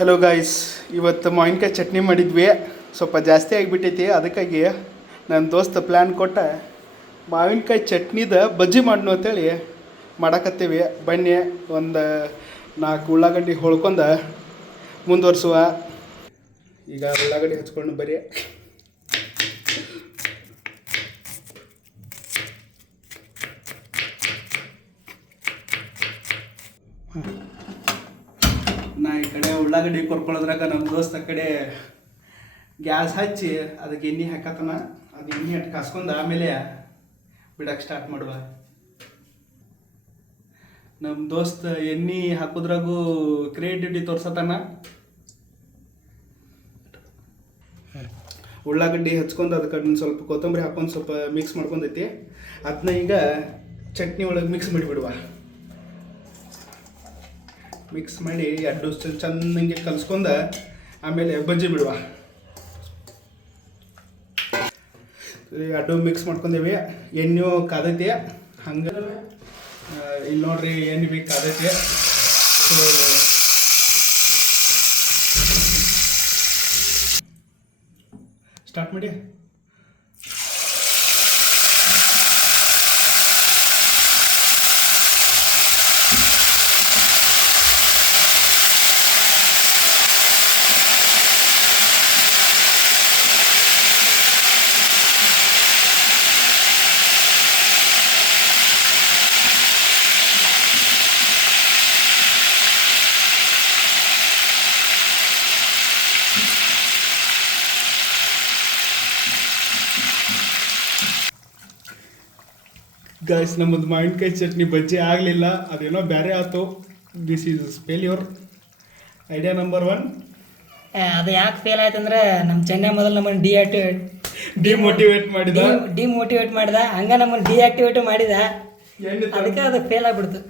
Hello guys, ಇವತ್ತು ಮಾವಿನಕಾಯಿ ಚಟ್ನಿ ಮಾಡಿದ್ವಿ. ಸ್ವಲ್ಪ ಜಾಸ್ತಿ ಆಗಿಬಿಟ್ಟೈತಿ. ಅದಕ್ಕಾಗಿ ನನ್ನ ದೋಸ್ತ ಪ್ಲ್ಯಾನ್ ಕೊಟ್ಟ ಮಾವಿನಕಾಯಿ ಚಟ್ನಿದ ಬಜ್ಜಿ ಮಾಡ್ನು ಅಂತೇಳಿ ಮಾಡಕತ್ತೀವಿ. ಬನ್ನಿ ಒಂದು 4 ಉಳ್ಳಾಗಡ್ಡಿ ಹೊಳ್ಕೊಂಡು ಮುಂದುವರ್ಸುವ. ಈಗ ಉಳ್ಳಾಗಡ್ಡಿ ಹಚ್ಕೊಂಡು ಬರೀ ನಾ ಈ ಕಡೆ ಉಳ್ಳಾಗಡ್ಡಿ ಕೊರ್ಕೊಳ್ಳೋದ್ರಾಗ ನಮ್ಮ ದೋಸ್ತ ಕಡೆ ಗ್ಯಾಸ್ ಹಚ್ಚಿ ಅದಕ್ಕೆ ಎಣ್ಣೆ ಹಾಕತ್ತನ. ಅದು ಎಣ್ಣೆ ಅಟ್ಟು ಕಾಸ್ಕೊಂಡು ಆಮೇಲೆ ಬಿಡಕ್ಕೆ ಸ್ಟಾರ್ಟ್ ಮಾಡುವ. ನಮ್ಮ ದೋಸ್ತ ಎಣ್ಣೆ ಹಾಕೋದ್ರಾಗೂ ಕ್ರಿಯೇಟಿವಿಟಿ ತೋರ್ಸತ್ತಾನ. ಉಳ್ಳಾಗಡ್ಡಿ ಹಚ್ಕೊಂಡು ಅದಕ್ಕೆ ಸ್ವಲ್ಪ ಕೊತ್ತಂಬರಿ ಹಾಕೊಂಡು ಸ್ವಲ್ಪ ಮಿಕ್ಸ್ ಮಾಡ್ಕೊಂಡೈತಿ. ಅದನ್ನ ಈಗ ಚಟ್ನಿ ಒಳಗೆ ಮಿಕ್ಸ್ ಮಾಡಿಬಿಡುವ. ಮಿಕ್ಸ್ ಮಾಡಿ ಎರಡು ಚೆನ್ನಾಗಿ ಕಲಿಸ್ಕೊಂಡು ಆಮೇಲೆ ಬಜ್ಜಿ ಬಿಡುವ. ಎರಡು ಮಿಕ್ಸ್ ಮಾಡ್ಕೊಂಡೇವಿ. ಎಣ್ಣೆ ಕಾದೈತಿ. ಹಂಗೆ ಇಲ್ಲಿ ನೋಡ್ರಿ, ಎಣ್ಣೆ ಬೇಕು ಕಾದೈತಿ. ಸ್ಟಾರ್ಟ್ ಮಾಡಿ. ಗಾಯ್ಸ್, ನಮ್ಮದು ಮಾವಿನಕಾಯಿ ಚಟ್ನಿ ಬಜ್ಜಿ ಆಗಲಿಲ್ಲ. ಅದೇನೋ ಬೇರೆ ಆಯ್ತು. This is failure. Idea number 1. ಅದು ಯಾಕೆ ಫೇಲ್ ಆಯ್ತಂದ್ರೆ ನಮ್ಮ ಚೆನ್ನೈ ಮೊದಲು ನಮ್ಮನ್ನು ಡಿಮೋಟಿವೇಟ್ ಮಾಡಿದ. ಡಿಮೋಟಿವೇಟ್ ಮಾಡಿದ. ಹಂಗೆ ನಮ್ಮನ್ನು ಡಿಆಕ್ಟಿವೇಟ್ ಮಾಡಿದ. ಅದಕ್ಕೆ ಅದು ಫೇಲ್ ಆಗಿಬಿಡ್ತು.